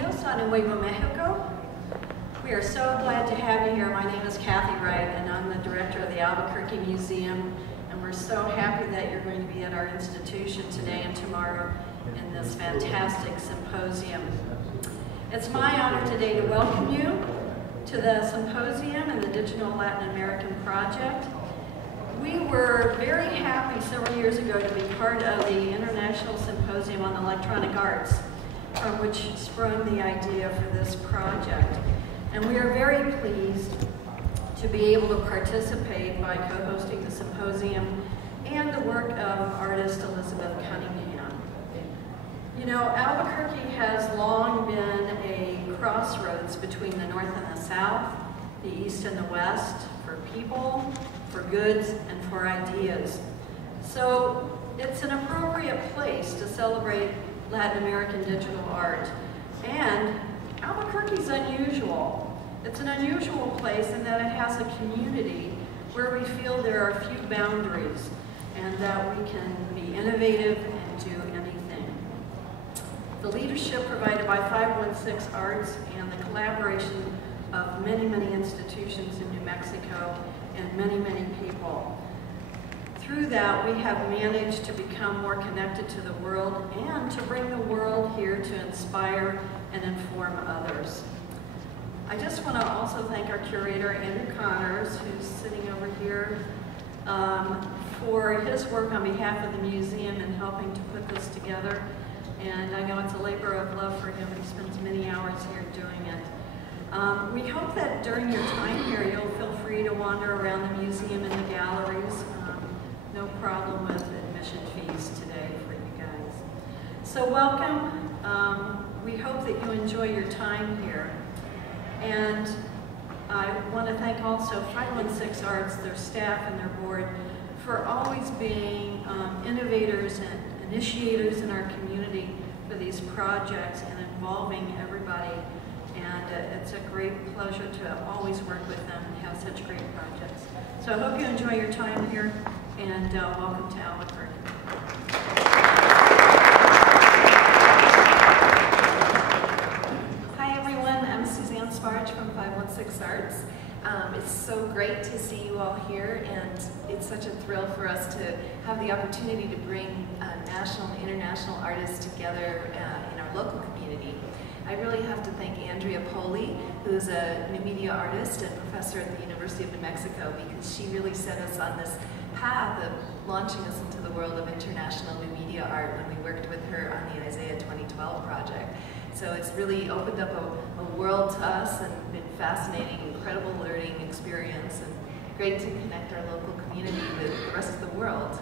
Bienvenidos a Nuevo Mexico. We are so glad to have you here. My name is Kathy Wright, and I'm the director of the Albuquerque Museum, and we're so happy that you're going to be at our institution today and tomorrow in this fantastic symposium. It's my honor today to welcome you to the Symposium and the Digital Latin American Project. We were very happy several years ago to be part of the International Symposium on Electronic Arts, from which sprung the idea for this project. And we are very pleased to be able to participate by co-hosting the symposium and the work of artist Elizabeth Cunningham. You know, Albuquerque has long been a crossroads between the North and the South, the East and the West, for people, for goods, and for ideas. So it's an appropriate place to celebrate Latin American digital art. And Albuquerque's unusual. It's an unusual place in that it has a community where we feel there are few boundaries and that we can be innovative and do anything. The leadership provided by 516 Arts and the collaboration of many, many institutions in New Mexico and many, many people. Through that, we have managed to become more connected to the world and to bring the world here to inspire and inform others. I just want to also thank our curator, Andrew Connors, who's sitting over here, for his work on behalf of the museum and helping to put this together. And I know it's a labor of love for him. He spends many hours here doing it. We hope that during your time here, you'll feel free to wander around the museum and the galleries. No problem with admission fees today for you guys. So welcome. We hope that you enjoy your time here. And I want to thank also 516 Arts, their staff and their board, for always being innovators and initiators in our community for these projects and involving everybody. And it's a great pleasure to always work with them and have such great projects. So I hope you enjoy your time here. And welcome to Albuquerque. Hi everyone, I'm Suzanne Sparge from 516 Arts. It's so great to see you all here, and it's such a thrill for us to have the opportunity to bring national and international artists together in our local community. I really have to thank Andrea Poli, who's a new media artist and professor at the University of New Mexico, because she really set us on this path of launching us into the world of international new media art when we worked with her on the Isaiah 2012 project. So it's really opened up a world to us and been fascinating, incredible learning experience, and great to connect our local community with the rest of the world.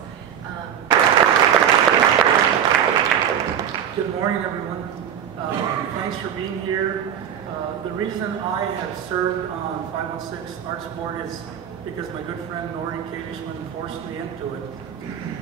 Good morning, everyone. Thanks for being here. The reason I have served on 516 Arts Board is because my good friend Norrie Kadishman forced me into it.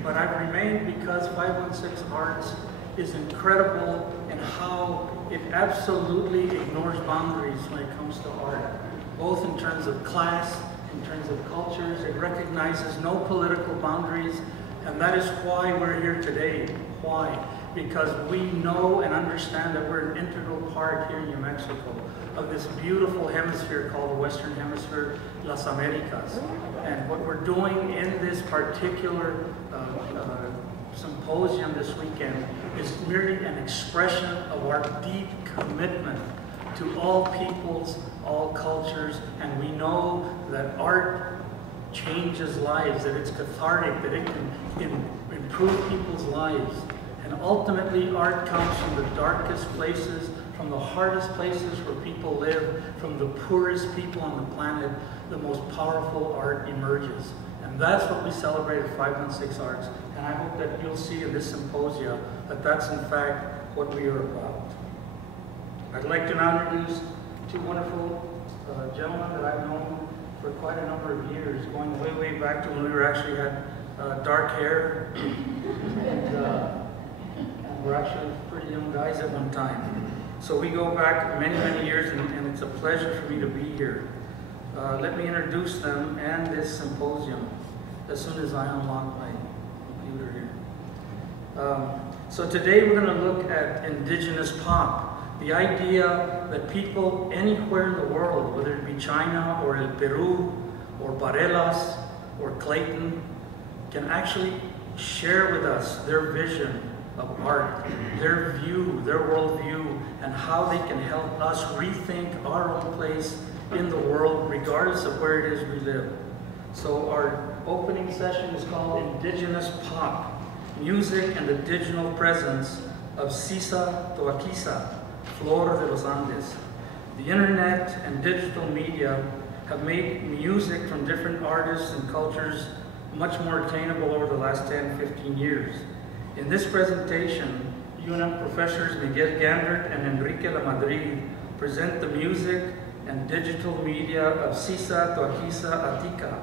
But I've remained because 516 Arts is incredible in how it absolutely ignores boundaries when it comes to art, both in terms of class, in terms of cultures. It recognizes no political boundaries, and that is why we're here today. Why? Because we know and understand that we're an integral part here in New Mexico of this beautiful hemisphere called the Western Hemisphere, Las Americas. And what we're doing in this particular symposium this weekend is merely an expression of our deep commitment to all peoples, all cultures, and we know that art changes lives, that it's cathartic, that it can improve people's lives. And ultimately, art comes from the darkest places, from the hardest places where people live, from the poorest people on the planet. The most powerful art emerges. And that's what we celebrate at 516 Arts. And I hope that you'll see in this symposium that that's in fact what we are about. I'd like to now introduce two wonderful gentlemen that I've known for quite a number of years, going way, way back to when we actually had dark hair. And we're actually pretty young guys at one time. So we go back many, many years, and it's a pleasure for me to be here. Let me introduce them and this symposium as soon as I unlock my computer here. So today we're going to look at indigenous pop. The idea that people anywhere in the world, whether it be China or Peru or Barelas or Clayton, can actually share with us their vision of art, their view, their worldview, and how they can help us rethink our own place in the world, regardless of where it is we live. So our opening session is called Indigenous Pop, Music and the Digital Presence of Sisa Toaquiza, Flor de los Andes. The internet and digital media have made music from different artists and cultures much more attainable over the last 10, 15 years. In this presentation, UNM professors Miguel Gandert and Enrique Lamadrid present the music and digital media of Sisa Toaquiza Tiqua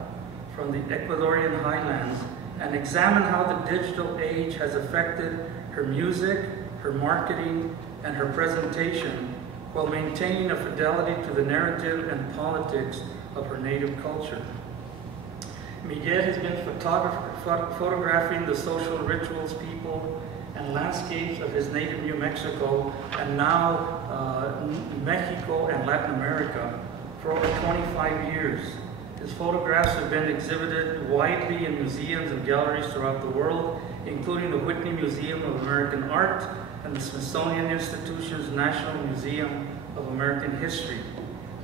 from the Ecuadorian Highlands and examine how the digital age has affected her music, her marketing, and her presentation while maintaining a fidelity to the narrative and politics of her native culture. Miguel has been photographing the social rituals, people, and landscapes of his native New Mexico, and now Mexico and Latin America for over 25 years. His photographs have been exhibited widely in museums and galleries throughout the world, including the Whitney Museum of American Art and the Smithsonian Institution's National Museum of American History.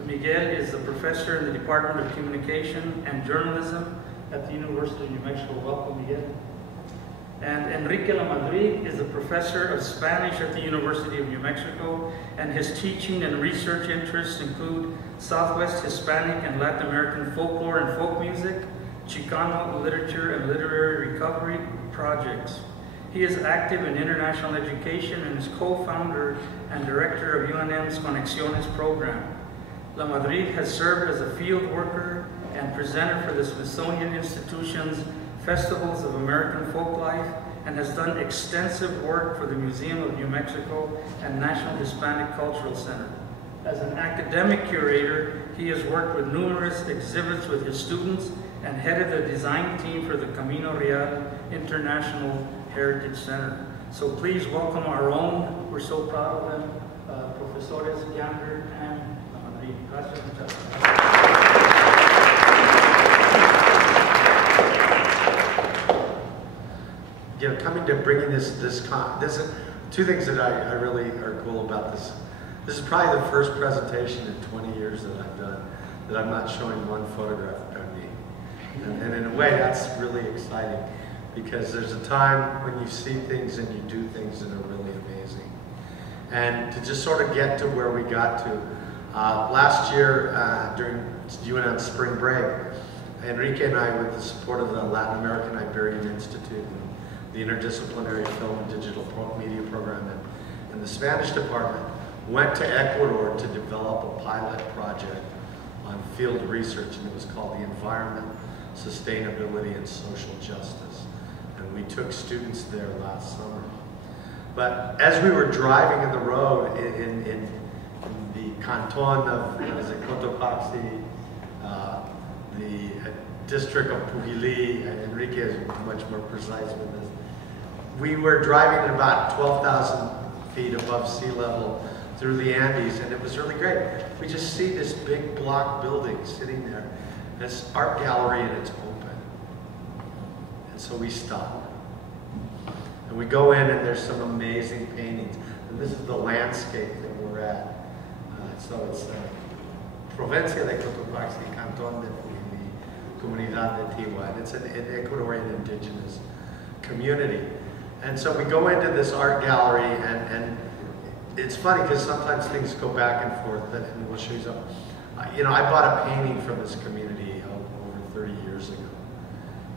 Miguel is a professor in the Department of Communication and Journalism at the University of New Mexico. Welcome, Miguel. And Enrique Lamadrid is a professor of Spanish at the University of New Mexico, and his teaching and research interests include Southwest Hispanic and Latin American folklore and folk music, Chicano literature and literary recovery projects. He is active in international education and is co-founder and director of UNM's Conexiones program. Lamadrid has served as a field worker and presenter for the Smithsonian Institution's Festivals of American Folklife and has done extensive work for the Museum of New Mexico and National Hispanic Cultural Center. As an academic curator, he has worked with numerous exhibits with his students and headed the design team for the Camino Real International Heritage Center. So please welcome our own, we're so proud of them, Professores Gandert and Lamadrid. Gracias, muchachos. You know, coming to bringing this two things that I really are cool about this. This is probably the first presentation in 20 years that I've done that I'm not showing one photograph of me. And in a way, that's really exciting because there's a time when you see things and you do things that are really amazing. And to just sort of get to where we got to, last year during UNM spring break, Enrique and I, with the support of the Latin American Iberian Institute, the Interdisciplinary Film and Digital Media Program and the Spanish Department, went to Ecuador to develop a pilot project on field research, and it was called the Environment, Sustainability, and Social Justice. And we took students there last summer. But as we were driving in the road in the canton of, Cotopaxi, the district of Pujili, Enrique is much more precise with this. We were driving at about 12,000 feet above sea level through the Andes, and it was really great. We just see this big block building sitting there. This art gallery, and it's open. And so we stop. And we go in, and there's some amazing paintings. And this is the landscape that we're at. So it's Provincia de Cotopaxi, Canton de Pujili, Comunidad de Tiqua, and it's an Ecuadorian indigenous community. And so we go into this art gallery, and it's funny because sometimes things go back and forth, and we'll show you some. You know, I bought a painting from this community over 30 years ago.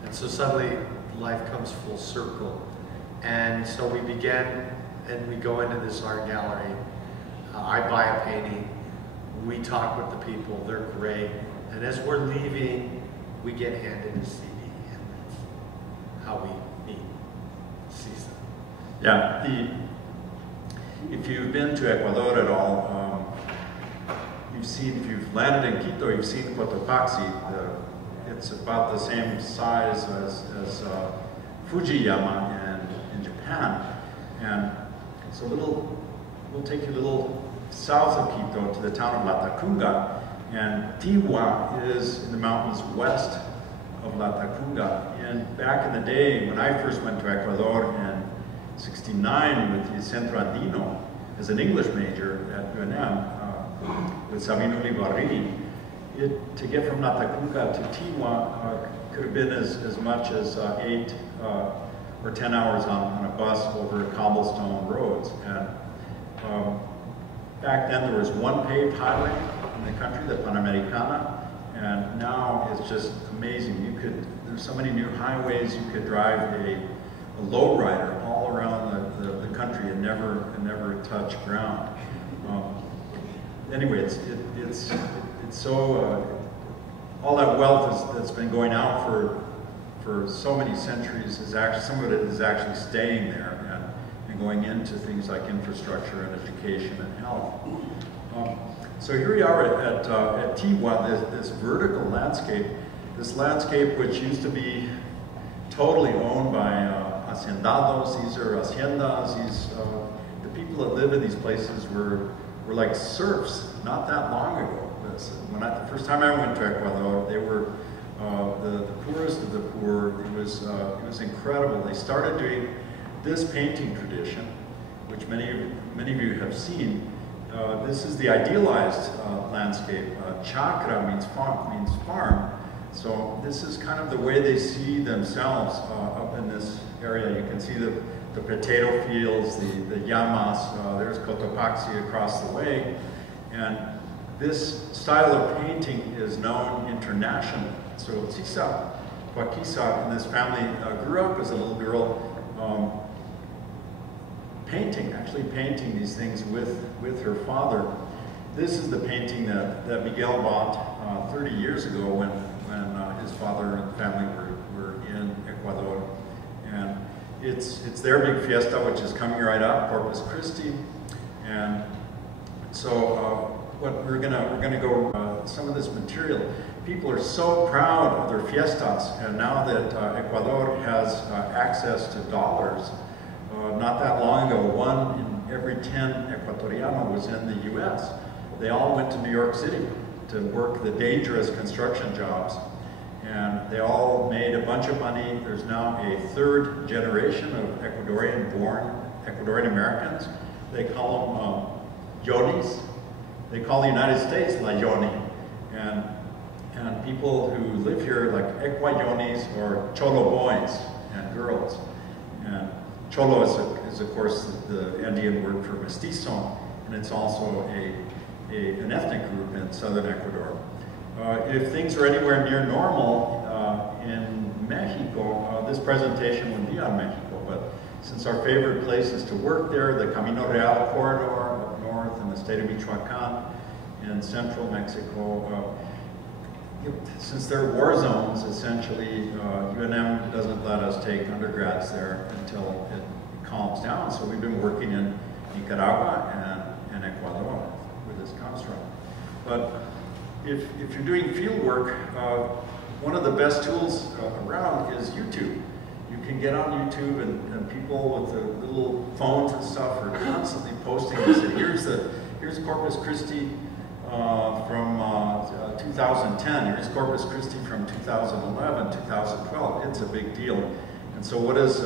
And so suddenly life comes full circle. And so we begin, and we go into this art gallery. I buy a painting, we talk with the people, they're great. And as we're leaving, we get handed a CD, and that's how we meet Sisa. Yeah, if you've been to Ecuador at all, you've seen, if you've landed in Quito, you've seen Cotopaxi. It's about the same size as Fujiyama in Japan. And it's a little, we'll take you a little south of Quito to the town of Latacunga, and Tiqua is in the mountains west of Latacunga. And back in the day, when I first went to Ecuador in '69 with the Centro Andino as an English major at UNM with Sabino Libarri, to get from Latacunga to Tiqua could have been as much as 8 or 10 hours on a bus over cobblestone roads. And back then there was one paved highway in the country, the Panamericana, and now it's just amazing. There's so many new highways. You could drive a lowrider all around the country and never touch ground. Anyway, it's so all that wealth that's been going out for so many centuries is actually, some of it is actually staying there and going into things like infrastructure and education and health. So here we are at Tiqua, this vertical landscape, this landscape which used to be totally owned by haciendados. These are haciendas. The people that live in these places were like serfs not that long ago. The first time I went to Ecuador, they were the poorest of the poor. It was incredible. They started doing this painting tradition, which many of you have seen. This is the idealized landscape. Chacra means farm. So this is kind of the way they see themselves up in this area. You can see the potato fields, the llamas. There's Cotopaxi across the way, and this style of painting is known internationally. So Sisa Toaquiza in this family grew up as a little girl actually painting these things with her father. This is the painting that Miguel bought 30 years ago when his father and family were in Ecuador. And it's their big fiesta, which is coming right up, Corpus Christi. And so what we're gonna go some of this material. People are so proud of their fiestas, and now that Ecuador has access to dollars, not that long ago, 1 in every 10 Ecuadoriano was in the U.S. They all went to New York City to work the dangerous construction jobs, and they all made a bunch of money. There's now a 3rd generation of Ecuadorian-born Ecuadorian Americans. They call them Yonis. They call the United States La Yoni, and people who live here like Ecuayonis or Cholo boys and girls. And Cholo is of course the Andean word for mestizo, and it's also an ethnic group in southern Ecuador. If things are anywhere near normal in Mexico, this presentation would be on Mexico, but since our favorite place is to work there, the Camino Real corridor up north in the state of Michoacan in central Mexico, since they're war zones, essentially, UNM doesn't let us take undergrads there until it calms down. So we've been working in Nicaragua and Ecuador where this comes from. But if you're doing field work, one of the best tools around is YouTube. You can get on YouTube and people with the little phones and stuff are constantly posting and say, here's Corpus Christi from 2010, here's Corpus Christi from 2011, 2012. It's a big deal. And so what does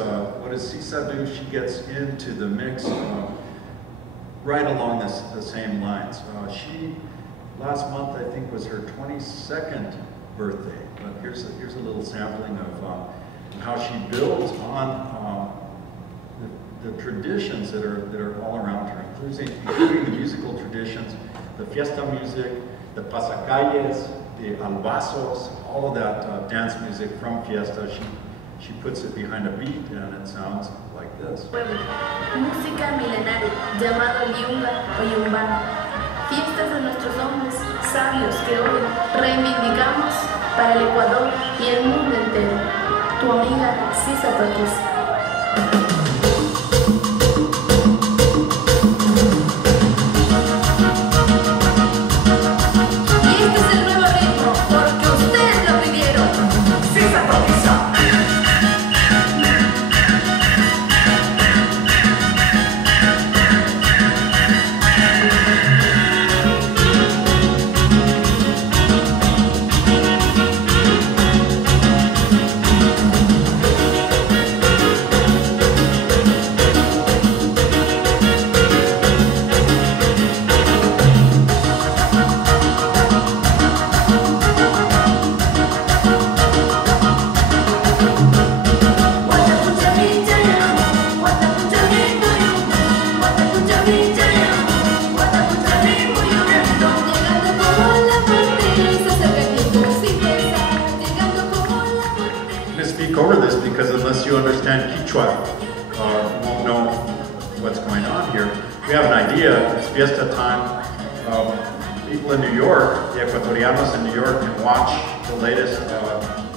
Sisa do? She gets into the mix right along the same lines. Last month I think was her 22nd birthday, but here's a little sampling of how she builds on the traditions that are all around her, including the musical traditions, the fiesta music, the pasacalles, the albazos, all of that dance music from fiesta. She puts it behind a beat and it sounds like this. Música milenaria, llamado el yunga o yumbán. Fiestas de nuestros hombres sabios que hoy reivindicamos para el Ecuador y el mundo entero. Tu amiga Sisa Toaquiza. speak over this because unless you understand Quechua, you won't know what's going on here. We have an idea. It's fiesta time. People in New York, the Ecuadorianos in New York, can watch the latest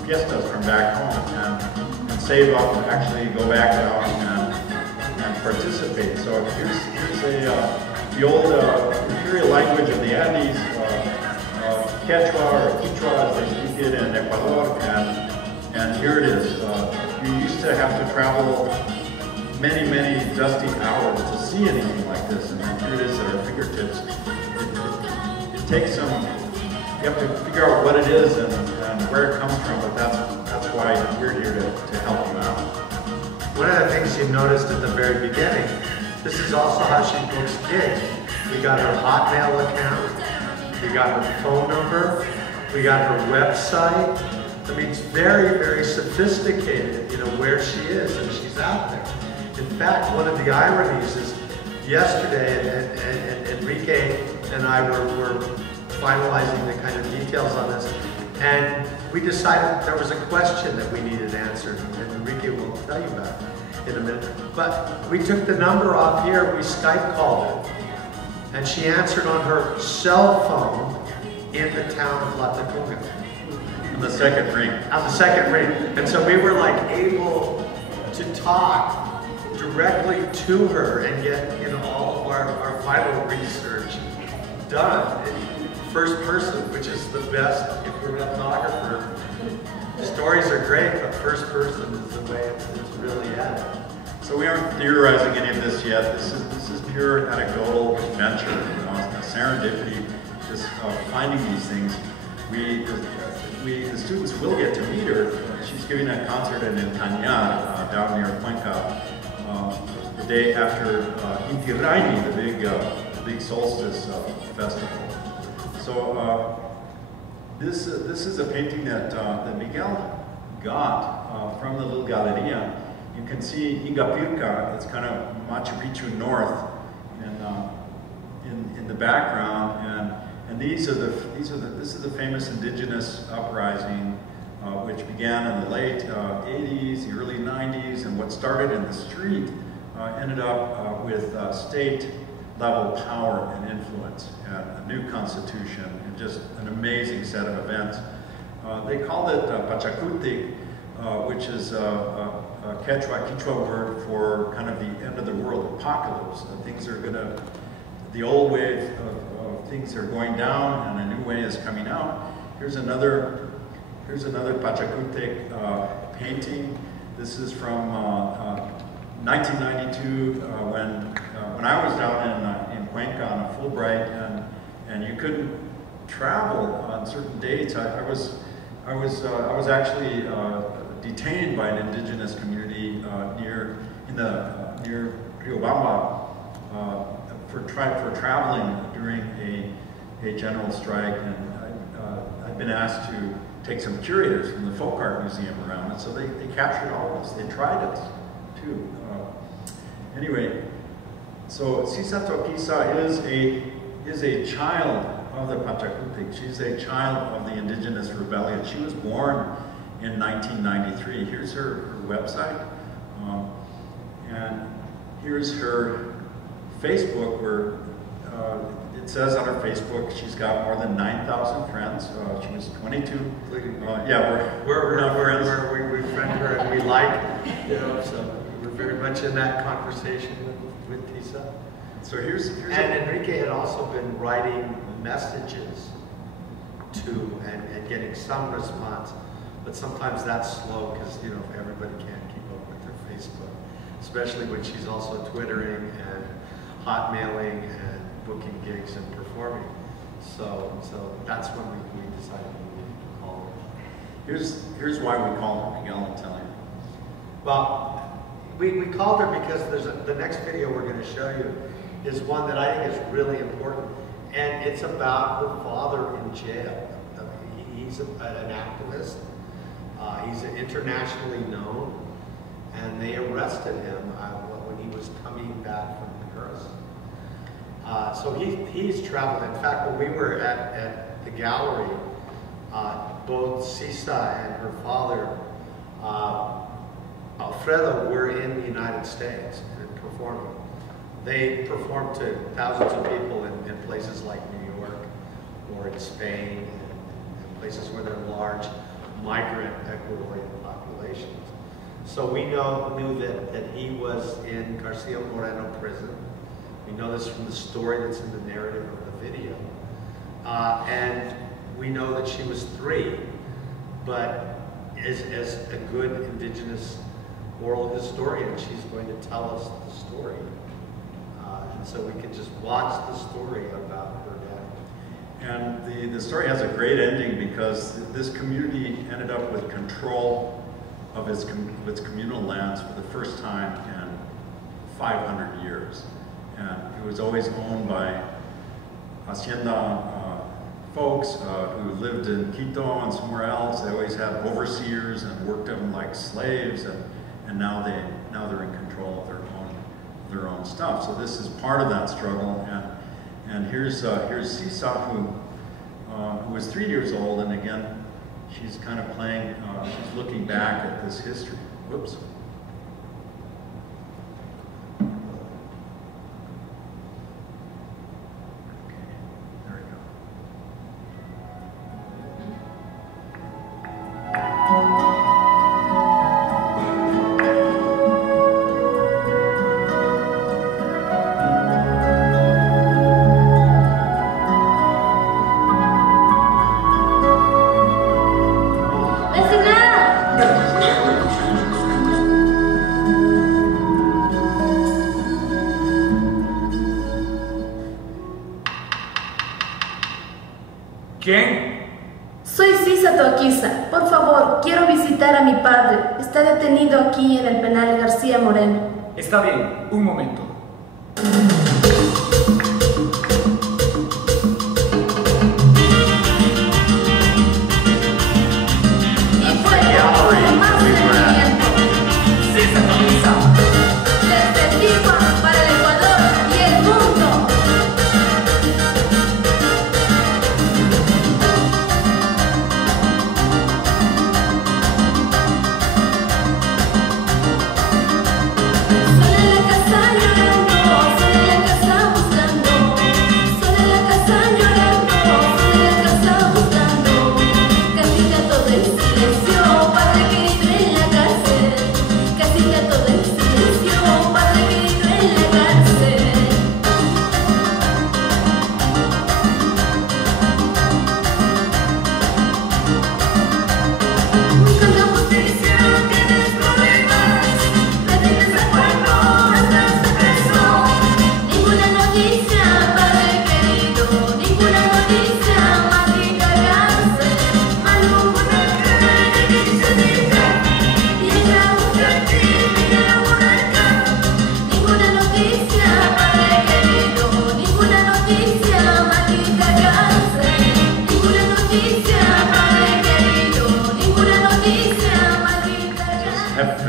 fiestas from back home and save up and actually go back out and participate. So here's the old imperial language of the Andes, Quechua or Quechua as they speak it in Ecuador, and here it is. You used to have to travel many, many dusty hours to see anything like this, and here it is at our fingertips. It takes some, you have to figure out what it is and where it comes from, but that's why we're here to help you out. One of the things you noticed at the very beginning, this is also how she books gigs. We got her Hotmail account, we got her phone number, we got her website. I mean, it's very, very sophisticated, you know, where she is, and she's out there. In fact, one of the ironies is yesterday, and Enrique and I were finalizing the kind of details on this, and we decided there was a question that we needed answered, and Enrique will tell you about it in a minute. But we took the number off here, we Skype called her, and she answered on her cell phone in the town of La Tacunga. On the second ring. On the second ring. And so we were like able to talk directly to her and get, you know, all of our final research done in first person, which is the best if you're an ethnographer. The stories are great, but first person is the way it's really at. So we aren't theorizing any of this yet. This is pure anecdotal venture, you know, a serendipity, just finding these things. The students will get to meet her. She's giving a concert in Cañar, down near Cuenca, the day after Inti Raymi, the big solstice festival. So this is a painting that Miguel got from the little Galeria. You can see Ingapirca. It's kind of Machu Picchu north in the background, and this is the famous Indigenous uprising, which began in the late 80s, the early 90s, and what started in the street ended up with state-level power and influence, and a new constitution, and just an amazing set of events. They called it Pachacutic, which is a Quechua word for kind of the end of the world, apocalypse. Things are gonna, the old way of things are going down and a new way is coming out. Here's another Pachacutic painting. This is from 1992 when I was down in Cuenca on a Fulbright, and you couldn't travel on certain dates. I was actually detained by an indigenous community near Riobamba for traveling during a general strike, and I've been asked to take some curators from the Folk Art Museum around it, so they captured all of us. They tried us too. Anyway, so Sisa Toaquiza is a child of the Pachacutic. She's a child of the Indigenous rebellion. She was born in 1993. Here's her website, and here's her Facebook, where it says on her Facebook she's got more than 9,000 friends. She was 22. Yeah, we're not friends. We friend her and we like, you know, so we're very much in that conversation with Tissa. So here's and Enrique had also been writing messages to and getting some response, but sometimes that's slow because, you know, everybody can't keep up with their Facebook, especially when she's also Twittering and hotmailing and booking gigs and performing. So that's when we decided we needed to call her. Here's why we call her, Miguel, and tell you. Well, we called her because the next video we're going to show you is one that I think is really important, and it's about her father in jail. He's an activist. He's internationally known, and they arrested him when he was coming back from Honduras. So he's traveled. In fact, when we were at the gallery, both Sisa and her father Alfredo were in the United States performing. They performed to thousands of people in places like New York or in Spain, and places where there are large migrant Ecuadorian populations. So we knew that he was in Garcia Moreno prison. We know this from the story that's in the narrative of the video. And we know that she was 3, but as a good indigenous oral historian, she's going to tell us the story. And so we can just watch the story about her death. And the story has a great ending because this community ended up with control of its communal lands for the first time in 500 years. And it was always owned by Hacienda folks who lived in Quito and somewhere else. They always had overseers and worked them like slaves, and now they're in control of their own stuff. So this is part of that struggle. And here's Sisa, who was 3 years old, and again, she's kind of playing. She's looking back at this history. Whoops. ¿Quién? Soy Sisa Toaquiza. Por favor, quiero visitar a mi padre. Está detenido aquí en el penal García Moreno. Está bien, un momento. Y fue más sentimiento. Sisa Toaquiza. Desde Tiqua para el Ecuador y el mundo.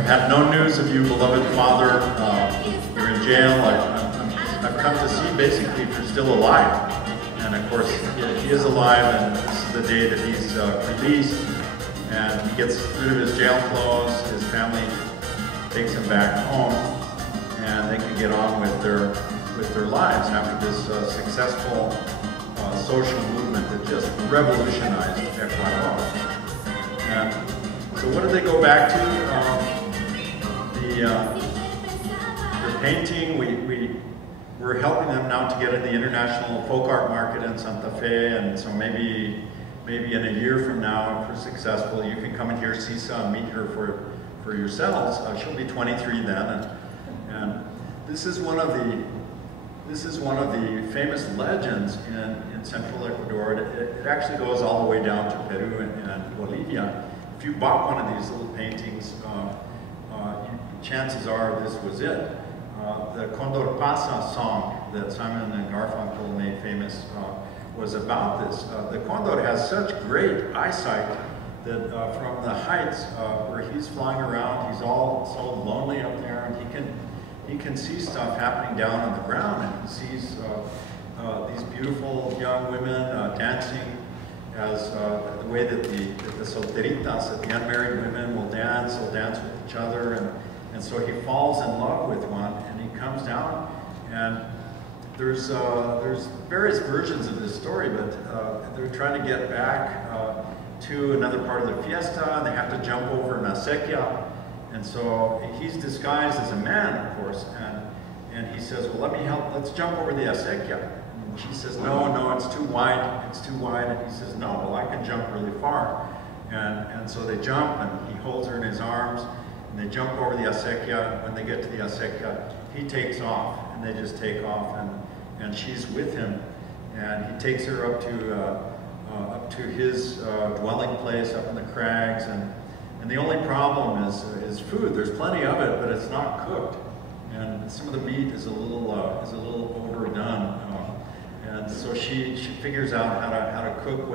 Have no news of you, beloved father. You're in jail. I've come to see basically if you're still alive. And of course, he is alive, and this is the day that he's released. And he gets rid of his jail clothes. His family takes him back home, and they can get on with their lives after this successful social movement that just revolutionized Ecuador. And so what did they go back to? The painting, we're helping them now to get in the international folk art market in Santa Fe, and so maybe in a year from now, if we're successful, you can come and hear Sisa and meet her for yourselves. She'll be 23 then, and this is one of the famous legends in central Ecuador. It actually goes all the way down to Peru and Bolivia. If you bought one of these little paintings, chances are this was it. The Condor Pasa song that Simon and Garfunkel made famous was about this. The Condor has such great eyesight that from the heights where he's flying around, he's all so lonely up there, and he can see stuff happening down on the ground, and he sees these beautiful young women dancing as the way that the solteritas, that the unmarried women will dance with each other, And so he falls in love with one, and he comes down, and there's various versions of this story, but they're trying to get back to another part of the fiesta, and they have to jump over an acequia. And so he's disguised as a man, of course, and he says, well, let me help, let's jump over the acequia. And she says, no, it's too wide, and he says, no, well, I can jump really far. And so they jump, and he holds her in his arms, and they jump over the acequia. When they get to the acequia, he takes off, and they just take off, and she's with him, and he takes her up to his dwelling place up in the crags, and the only problem is food. There's plenty of it, but it's not cooked, and some of the meat is a little overdone, and so she figures out how to cook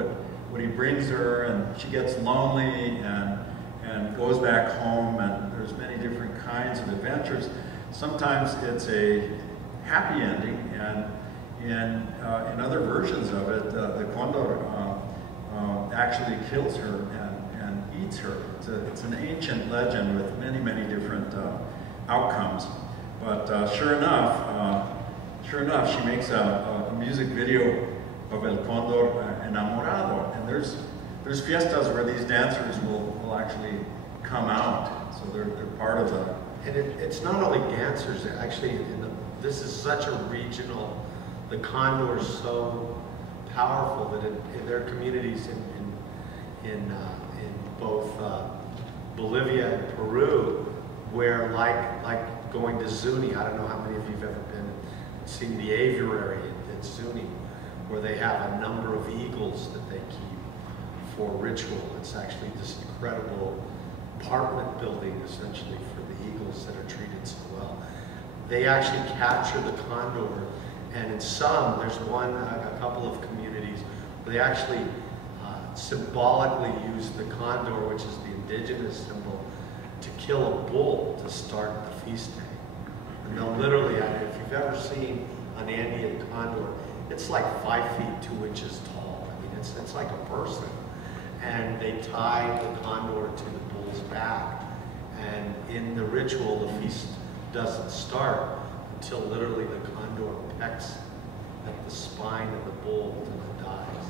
what he brings her, and she gets lonely and goes back home, and there's many different kinds of adventures. Sometimes it's a happy ending, and in other versions of it, the Condor actually kills her and eats her. It's an ancient legend with many different outcomes. But sure enough, she makes a music video of El Condor enamorado, and there's fiestas where these dancers will actually come out, so they're part of the. And it's not only dancers. Actually, this is such a regional. The Condor is so powerful that in their communities in both Bolivia and Peru, where like going to Zuni. I don't know how many of you've ever seen the aviary at Zuni, where they have a number of eagles that they keep for ritual. It's actually this incredible apartment building, essentially, for the eagles that are treated so well. They actually capture the condor, and in some, there's a couple of communities where they actually symbolically use the condor, which is the indigenous symbol, to kill a bull to start the feast day. And they'll literally, if you've ever seen an Andean condor, it's like 5 feet 2 inches tall. I mean, it's like a person. And they tie the condor to the bull's back. And in the ritual, the feast doesn't start until literally the condor pecks at the spine of the bull until it dies.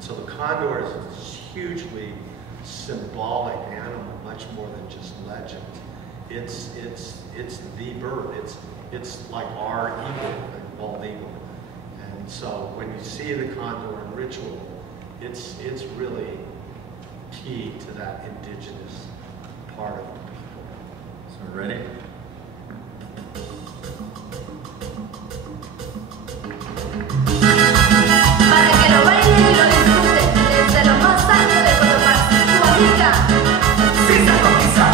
So the condor is a hugely symbolic animal, much more than just legend. It's the bird. It's like our eagle, like bald eagle. And so when you see the condor in ritual, it's really key to that indigenous part of the people. So ready? Para que lo bailen y lo disfruten desde lo más alto de Cotopaxi, tu amiga Sisa Toaquiza.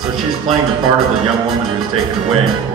So she's playing the part of the young woman who's taken away, of course.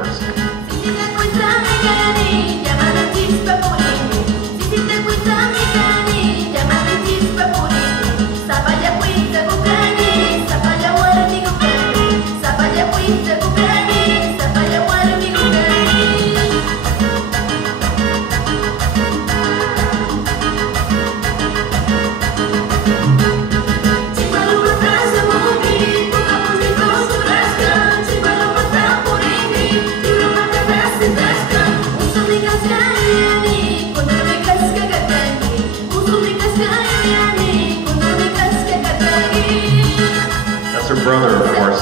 That's her brother, of course.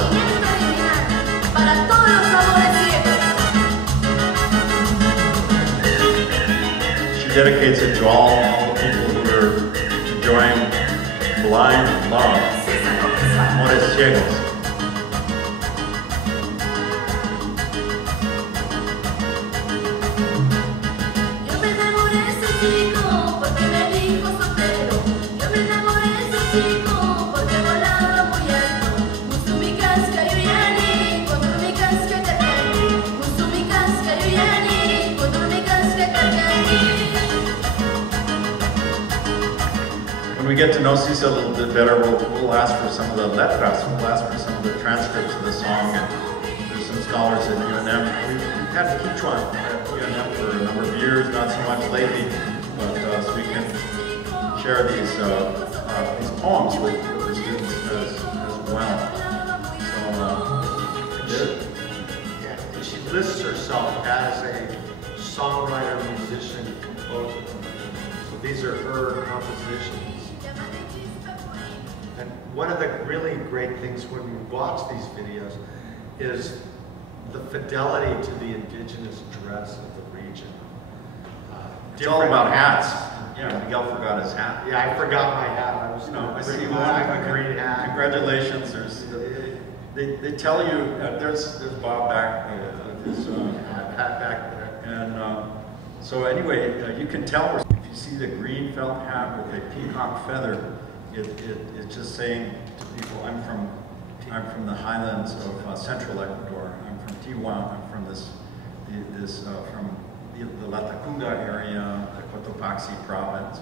She dedicates it to all the people who are enjoying blind love, amores ciegos. When we get to know Sisa a little bit better, we'll ask for some of the letras, we'll ask for some of the transcripts of the song, and there's some scholars at UNM. had Quichuan at UNM for a number of years, not so much lately, but so we can share these poems with the students as well. So, yeah, she lists herself as a songwriter, musician, composer. So these are her compositions. And one of the really great things when we watch these videos is the fidelity to the indigenous dress of the region. it's all about hats. Yeah, Miguel forgot his hat. Yeah, I forgot my hat. I was, I see one. I have a green hat. Congratulations. They tell you there's Bob back with his hat back there. And so anyway, you can tell if you see the green felt hat with a peacock feather, it's just saying to people, I'm from the highlands of central Ecuador. I'm from Tiqua. I'm from from the Latacunga area, the Cotopaxi province.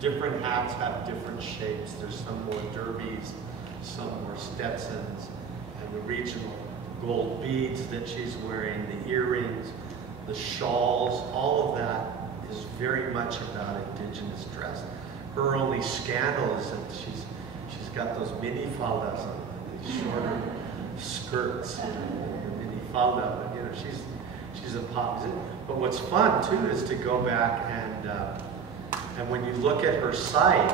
Different hats have different shapes. There's some more derbies, some more Stetsons, and the regional gold beads that she's wearing, the earrings, the shawls, all of that is very much about indigenous dress. Her only scandal is that she's got those mini faldas on, these shorter skirts, mini falda. But, she's a pop. But what's fun too is to go back and when you look at her site,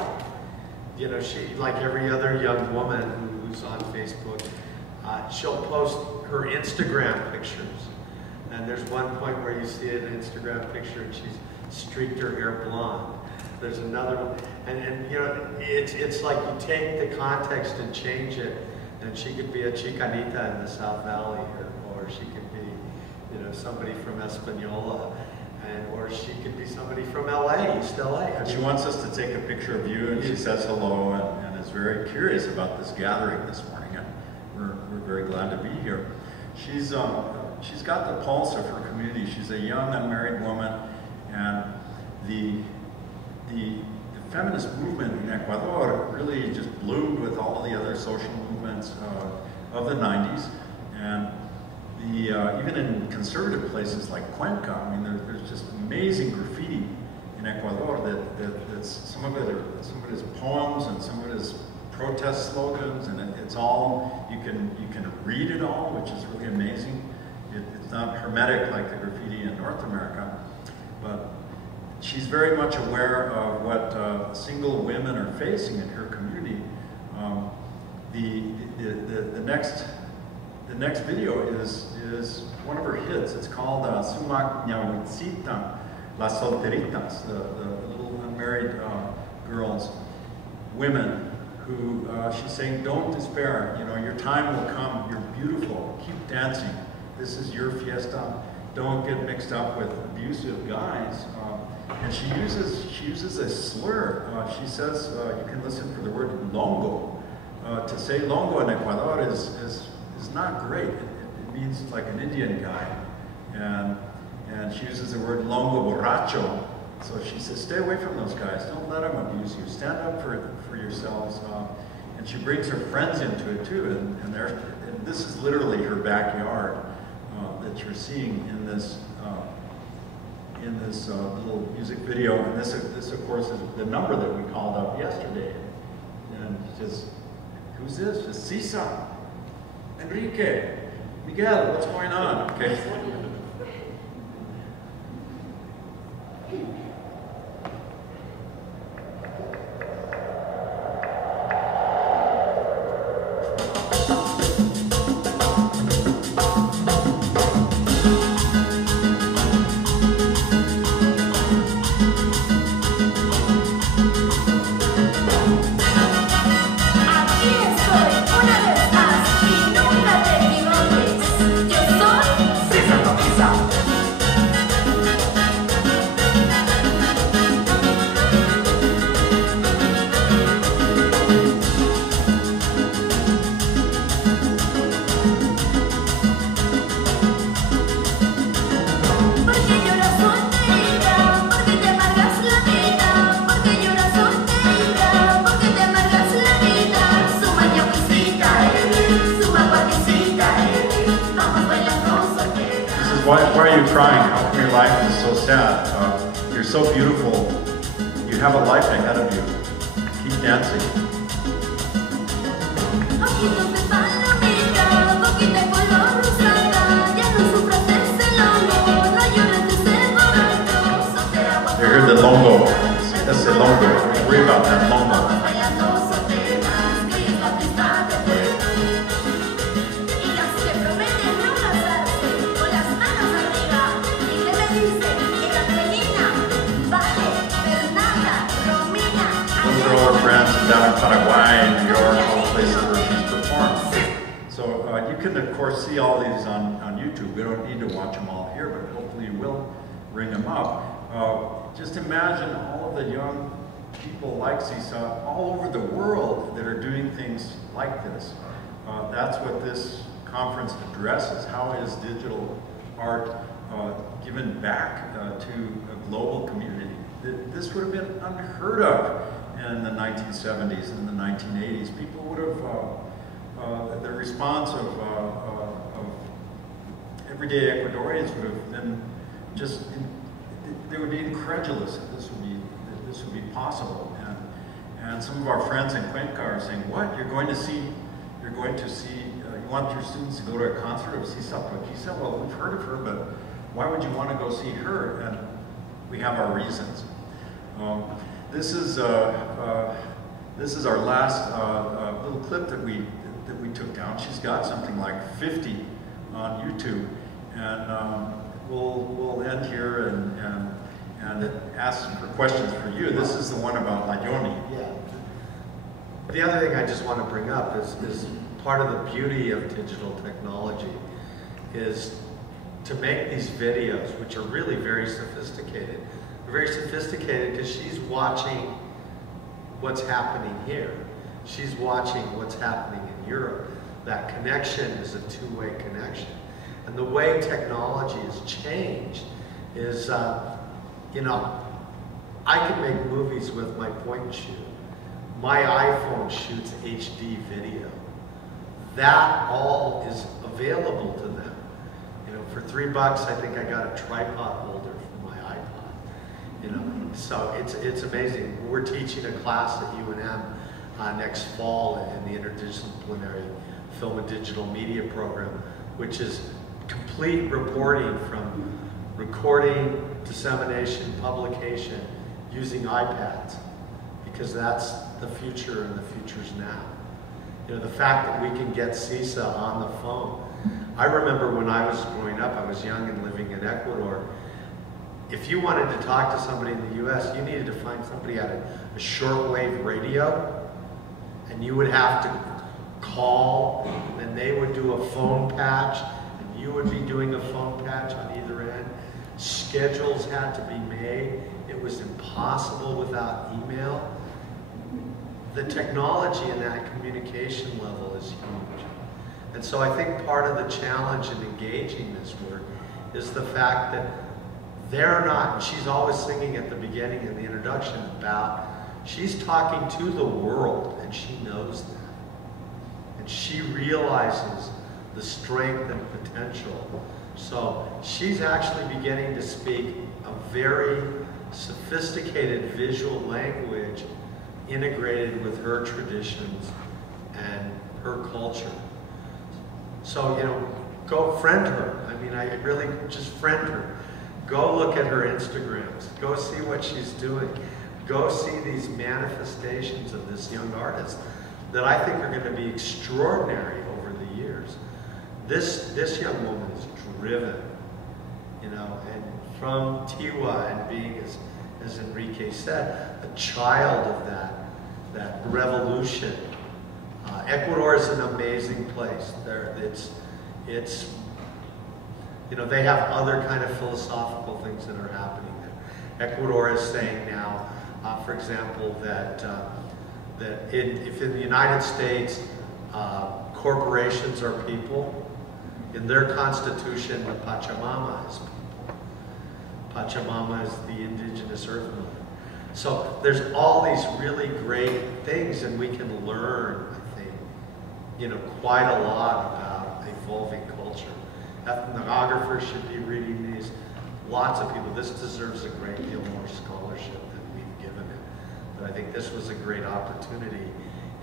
she, like every other young woman who's on Facebook, she'll post her Instagram pictures. And there's one point where you see an Instagram picture and she's streaked her hair blonde. There's another one, and it's like you take the context and change it, and she could be a Chicanita in the South Valley, or she could be, somebody from Española, or she could be somebody from LA, East LA. And she wants us to take a picture of you, and she says hello, and is very curious about this gathering this morning, and we're very glad to be here. She's got the pulse of her community. She's a young unmarried woman, and the feminist movement in Ecuador really just bloomed with all the other social movements of the 90s, and even in conservative places like Cuenca, I mean, there's just amazing graffiti in Ecuador that's some of it is poems and some of it is protest slogans, and it's all, you can read it all, which is really amazing. It's not hermetic like the graffiti in North America, but she's very much aware of what single women are facing in her community. The next video is one of her hits. It's called Sumac Ñahuitzita, Las Solteritas, the little unmarried girls, women who she's saying, don't despair. Your time will come. You're beautiful. Keep dancing. This is your fiesta. Don't get mixed up with abusive guys. And she uses a slur. She says, you can listen for the word longo. To say longo in Ecuador is not great. It means like an Indian guy. And she uses the word longo borracho. So she says, stay away from those guys. Don't let them abuse you. Stand up for yourselves. And she brings her friends into it too. And this is literally her backyard that you're seeing in this little music video. And this of course is the number that we called up yesterday. And just, who's this? Just Sisa, Enrique, Miguel, what's going on? Okay. Sisa why are you crying? How come your life is so sad? You're so beautiful. You have a life ahead of you. Keep dancing. You heard the longo. That's the longo. Don't worry about that longo. Those are all our friends down in Paraguay, New York, all the places where she's performed. So you can, of course, see all these on YouTube. We don't need to watch them all here, but hopefully you will bring them up. Just imagine all of the young people like Sisa all over the world that are doing things like this. That's what this conference addresses. How is digital art given back to a global community? This would have been unheard of in the 1970s and the 1980s. People would have, the response of everyday Ecuadorians would have been just, they would be incredulous that this would be possible. And some of our friends in Cuenca are saying, what, you're going to see, you want your students to go to a concert of Sisa Toaquiza? Well, we've heard of her, but why would you want to go see her? And we have our reasons. This is our last little clip that we took down. She's got something like 50 on YouTube, and we'll end here and ask for questions for you. This is the one about Layoni. Yeah. The other thing I just want to bring up is part of the beauty of digital technology is to make these videos, which are really very sophisticated. They're very sophisticated because she's watching what's happening here. She's watching what's happening in Europe. That connection is a two-way connection. And the way technology has changed is, you know, I can make movies with my point and shoot. My iPhone shoots HD video. That all is available to them. You know, for $3, I think I got a tripod holder for my iPod. You know, so it's amazing. We're teaching a class at UNM next fall in the interdisciplinary film and digital media program, which is complete reporting from recording, dissemination, publication using iPads, because that's the future and the future's now. You know, the fact that we can get Sisa on the phone. I remember when I was growing up, I was young and living in Ecuador. If you wanted to talk to somebody in the US, you needed to find somebody at a shortwave radio, and you would have to call, and they would do a phone patch, and you would be doing a phone patch on either end. Schedules had to be made. It was impossible without email. The technology in that communication level is huge. And so I think part of the challenge in engaging this work is the fact that they're not, she's always singing at the beginning in the introduction about, she's talking to the world, and she knows that. And she realizes the strength and potential. So she's actually beginning to speak a very sophisticated visual language integrated with her traditions and her culture. So, you know, go friend her. I mean, I really just friend her. Go look at her Instagrams. Go see what she's doing. Go see these manifestations of this young artist that I think are going to be extraordinary over the years. This young woman is driven, you know, and from Tiqua and being, as Enrique said, a child of that revolution. Ecuador is an amazing place. It's you know, they have other kind of philosophical things that are happening there. Ecuador is saying now, for example, that if in the United States corporations are people, in their constitution, the Pachamama is people. Pachamama is the indigenous earth mother. So there's all these really great things, and we can learn, I think, you know, quite a lot about evolving culture. ethnographers should be reading these. Lots of people. This deserves a great deal more scholarship than we've given it. But I think this was a great opportunity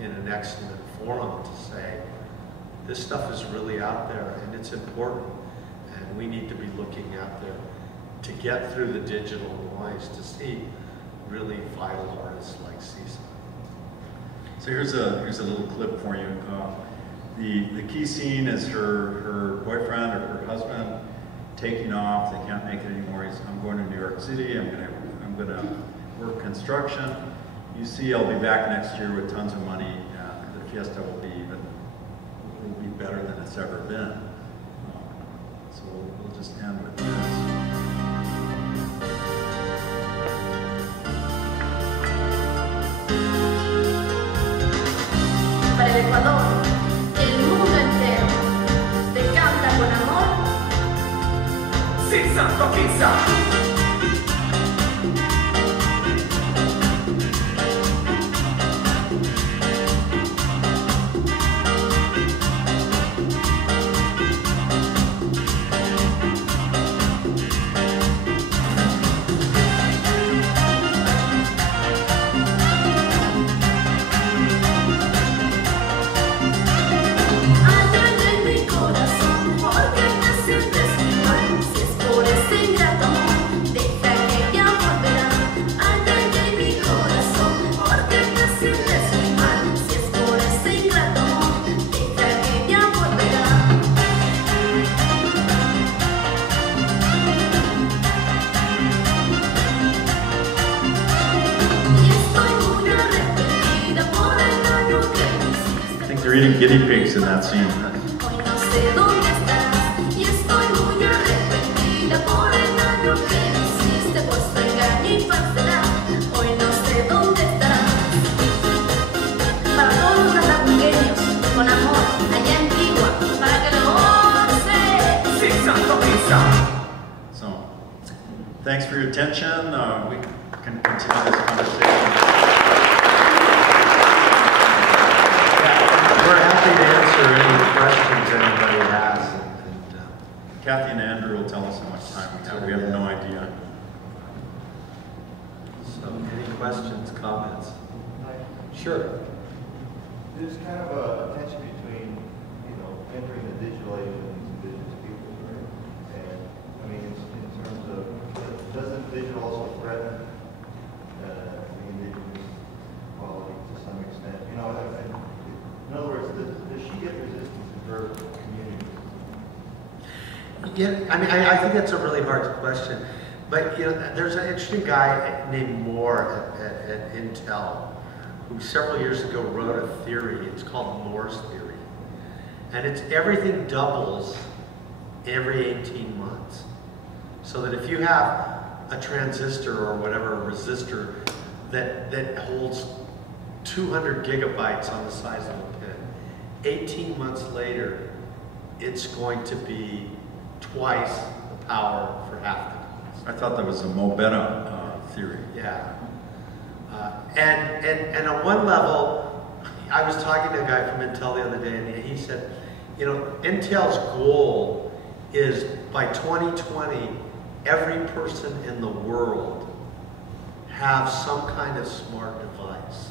in an excellent forum to say, this stuff is really out there and it's important, and we need to be looking out there to get through the digital noise to see really vital artists like Sisa. So here's a little clip for you. The key scene is her boyfriend or her husband taking off. They can't make it anymore. I'm going to New York City. I'm gonna work construction. You see, I'll be back next year with tons of money. The fiesta will be better than it's ever been. So we'll just end with this. Para el Ecuador, el mundo entero te canta con amor. Sisa Toaquiza. They're eating guinea pigs in that scene. So, thanks for your attention. We can continue this conversation. We're happy to answer any questions anybody has. Kathy and Andrew will tell us how much time we have. We have no idea. So, any questions, comments? Sure. There's kind of a tension between, entering the digital age and these indigenous peoples, right? And I mean, in terms of, doesn't digital also threaten the indigenous quality to some extent? In other words, does she get resistance in her community? Yeah, I mean, I think that's a really hard question. But, there's an interesting guy named Moore at Intel who several years ago wrote a theory. It's called Moore's theory. And it's everything doubles every 18 months. So that if you have a transistor or whatever, a resistor that holds 200 gigabytes on the size of a pin, 18 months later, it's going to be twice the power for half the cost. I thought that was a Mo-Betta theory. Yeah. And on one level, I was talking to a guy from Intel the other day, and he said, Intel's goal is by 2020, every person in the world have some kind of smart device.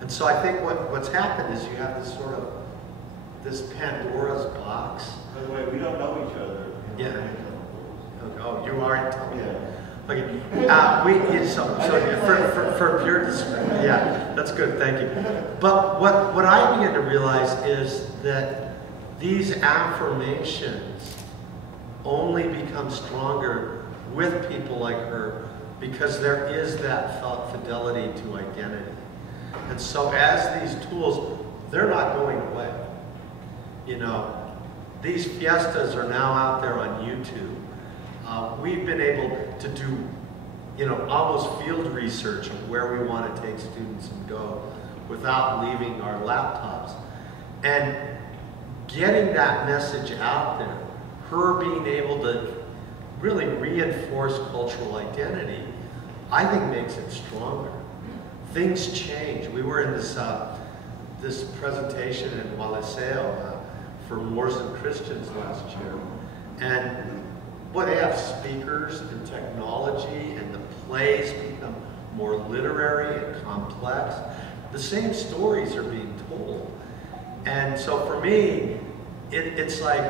And so I think what's happened is you have this Pandora's box. By the way, we don't know each other. Yeah. Oh, you are Intel. Yeah. Okay. For pure, yeah, that's good. Thank you. But what I began to realize is that these affirmations only become stronger with people like her because there is that fidelity to identity. And so as these tools, they're not going away. These fiestas are now out there on YouTube. We've been able to do, almost field research of where we want to take students and go without leaving our laptops. And getting that message out there, her being able to really reinforce cultural identity, I think makes it stronger. Things change. We were in this presentation in Wallaceo for Moors and Christians last year, And boy, they have speakers and technology, and the plays become more literary and complex. The same stories are being told. And so for me, it's like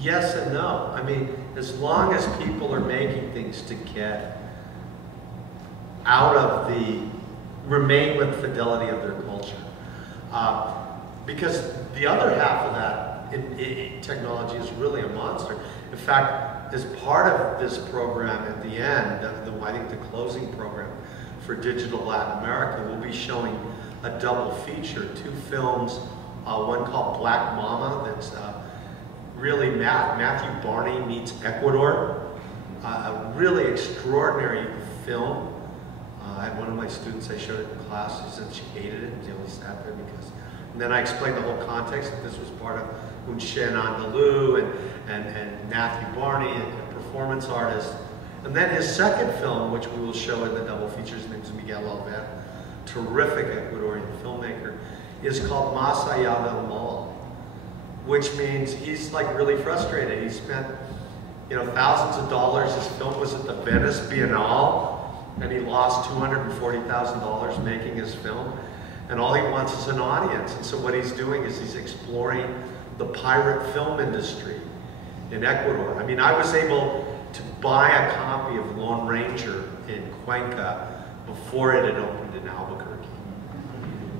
yes and no. I mean, as long as people are making things to get out of remain with fidelity of their culture. Because the other half of that technology is really a monster. In fact, as part of this program at the end, I think the closing program for Digital Latin America, will be showing a double feature, 2 films, one called Black Mama, that's really Matthew Barney meets Ecuador, a really extraordinary film. I had one of my students, I showed it in class, she said she hated it, she only sat there because, and then I explained the whole context, that this was part of Un Shen Andalou and Matthew Barney, a performance artist. And then his second film, which we will show in the double features, his name is Miguel, terrific Ecuadorian filmmaker, is called Más Allá del Mal, which means he's like really frustrated. He spent, thousands of dollars. His film was at the Venice Biennale, and he lost $240,000 making his film. And all he wants is an audience. And so what he's doing is he's exploring the pirate film industry in Ecuador. I mean, I was able to buy a copy of Lone Ranger in Cuenca before it had opened in Albuquerque.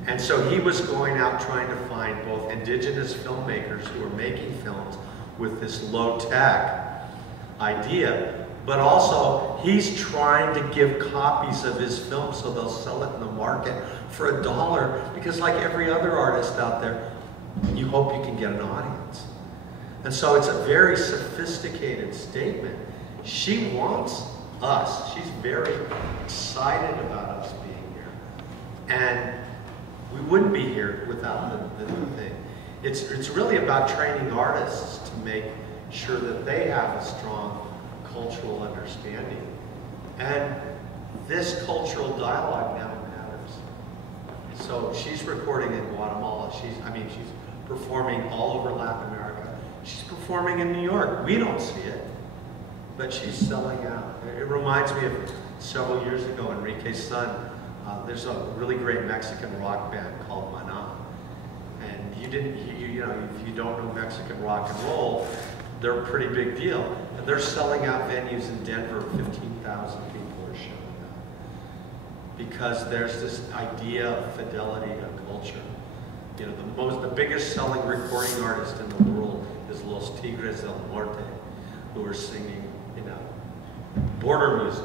And so he was going out trying to find both indigenous filmmakers who are making films with this low-tech idea, but also he's trying to give copies of his film so they'll sell it in the market for $1, because like every other artist out there, you hope you can get an audience. And so it's a very sophisticated statement. She wants us. She's very excited about us being here. And we wouldn't be here without the thing. It's really about training artists to make sure that they have a strong cultural understanding. And this cultural dialogue now matters. So she's recording in Guatemala. She's performing all over Latin America. She's performing in New York. We don't see it, but she's selling out. It reminds me of several years ago, Enrique's son. There's a really great Mexican rock band called Maná. And if you don't know Mexican rock and roll, they're a pretty big deal. And they're selling out venues in Denver, 15,000 people are showing up. Because there's this idea of fidelity to culture. The biggest selling recording artist in the world is Los Tigres del Norte, who are singing, border music.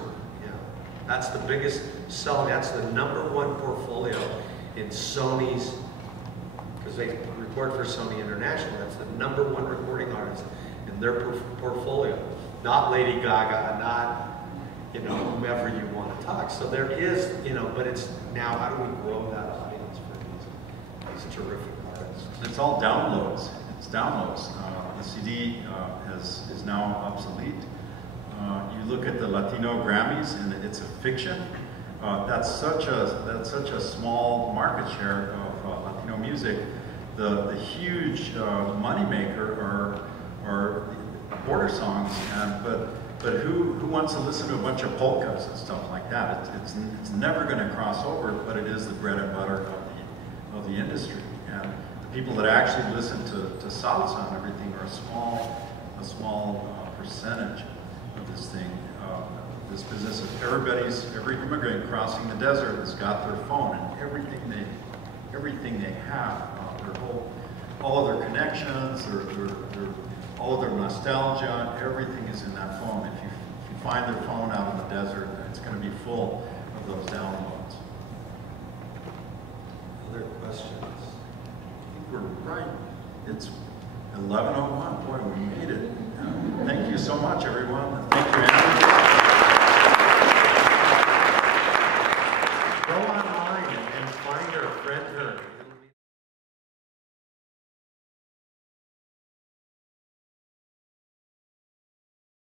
That's the biggest selling, that's the #1 portfolio in Sony's, because they record for Sony International, that's the #1 recording artist in their portfolio. Not Lady Gaga, not, whomever you want to talk. So there is, but it's now, how do we grow that audience for these terrific artists? It's all downloads. It's downloads. The CD is now obsolete. You look at the Latino Grammys, and it's a fiction. That's such a small market share of Latino music. The huge moneymaker are border songs, but who wants to listen to a bunch of polkas and stuff like that? It's never going to cross over, but it is the bread and butter of the industry. And the people that actually listen to salsa and everything are a small percentage of this thing. This business of every immigrant crossing the desert has got their phone, and everything they have, all of their connections, all of their nostalgia, everything is in that phone. If you find their phone out in the desert, it's going to be full of those downloads. Other questions? I think we're right. It's 11:01. Boy, we made it. Thank you so much, everyone. Thank you, Andrew. Go online and find her, friend her.